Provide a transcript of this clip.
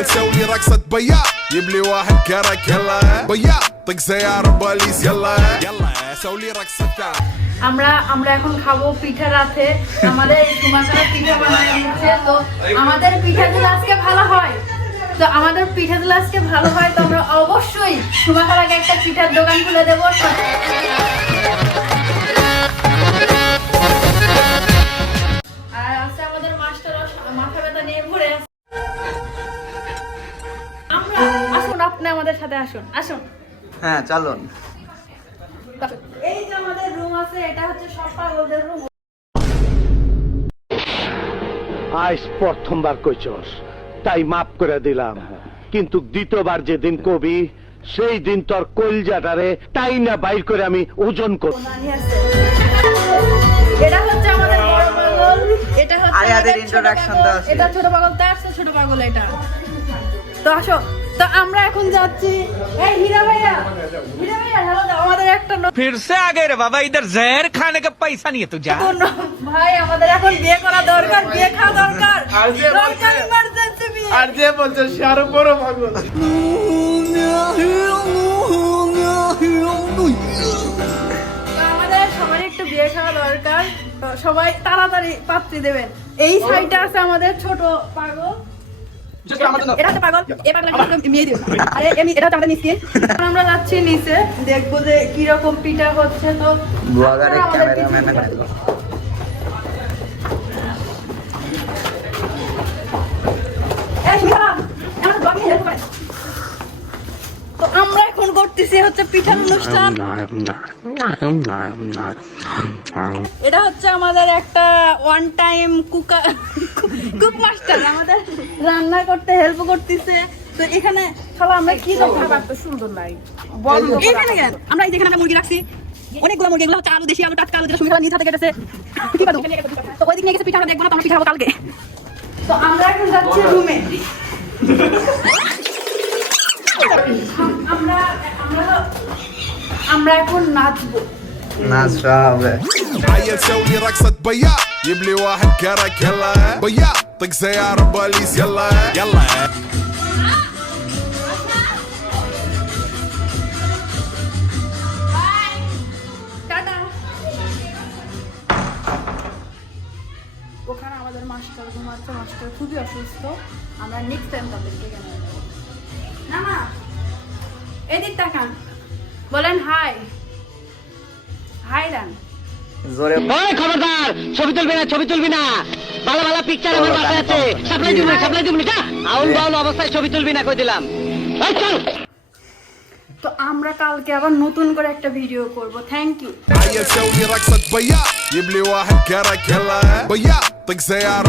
عيل سوي رقصة بياع يبلي واحد كرك يلا بياع طق زيار باليس يلا يلا سوي رقصة আমরা এখন খাবো পিঠা রাতে আমাদের সুমাকারা পিঠা বানানো হচ্ছে তো আমাদের পিঠাগুলো আজকে ভালো হয় তো আমাদের পিঠাগুলো আজকে ভালো হয় তো আমরা অবশ্যই সুমাকারাকে একটা পিঠার দোকান খুলে দেবো আর আজকে আমাদের মাস্টার মাথা ব্যথা নিয়ে ঘুরে আছে আমরা আসুন আপনি আমাদের সাথে আসুন আসুন হ্যাঁ চলুন এই যে আমাদের রুম আছে এটা হচ্ছে সব পাগলদের রুম আজ প্রথমবার কইছস তাই মাফ করে দিলাম কিন্তু দ্বিতীয়বার যেদিন কবি সেই দিন তোর কলজাটারে তাই না বাইর করে আমি ওজন করব এটা হচ্ছে আমাদের বড় পাগল এটা হচ্ছে আয়াদের ইন্ট্রোডাকশন দাও এটা ছোট পাগল তার ছোট পাগল এটা তো আসো তো আমরা এখন যাচ্ছি এই হীরা ভাইয়া হ্যালো দাও আমাদের একটা फिर से आ गए रे बाबा इधर जहर खाने का पैसा नहीं है तुझे ভাই আমাদের এখন বিয়ে করা দরকার বিয়ে খাওয়া দরকার দরকার ইমার্জেন্সি বিয়ে আর যে বলছো সে আরো বড় পাগল আমাদের সবাই একটু বিয়ে খাওয়া দরকার তো সবাই তাড়াতাড়ি পাত্রী দেবেন এই সাইডে আছে আমাদের ছোট পাগল এটা হচ্ছে পাগল এই পাগলটাকে মেয়ে দিও আরে এটা হচ্ছে আমাদের মিসকিন আমরা যাচ্ছি নিচে দেখবো যে কি রকম পিঠা হচ্ছে তো ব্লগারে ক্যামেরাম্যান হলো তো আমরা এখন করতেছি হচ্ছে পিঠার অনুষ্ঠান এটা হচ্ছে আমাদের একটা ওয়ান টাইম কুক মাস্টার আমাদের রান্না করতে হেল্প করতেছে তো এখানে খালা আমরা কি দেখাবো সুন্দর নাই এখানে কেন আমরা এই যেখানে আমরা মুরগি রাখছি অনেকগুলো মুরগি এগুলো হচ্ছে আলু দেশি আলু টাটকা আলু যেটা সুমিরা নিজ হাতে কেটেছে কি পাবো তো ওই দিক নিয়ে গেছে পিঠা আমরা দেখবো না তো আমরা পিঠা খাবো কালকে তো আমরা এখন যাচ্ছি রুমে আমরা এখন নাচবো নাচা হবে عيل سوي رقصة بياع يبلي واحد كرك يلا بياع طق زيار باليس يلا يلا টাটা ওখানে আমাদের মাস্টার ঘুমাচ্ছে মাস্টার খুবই অসুস্থ আমরা নেক্সট টাইম তাদেরকে কেন না না এদিক তাকান বলেন হাই হাই রান জোরে ওই খবরদার ছবি তুলবি না ভালো ভালো পিকচার আমার বাসায় আছে সাপ্লাই দিবি না আউল বাউল অবস্থায় ছবি তুলবি না কই দিলাম এই চল তো আমরা কালকে আবার নতুন করে একটা ভিডিও করব থ্যাংক ইউ عيل سوي رقصة بياع يبلي واحد كرك يلا بياع طق زيار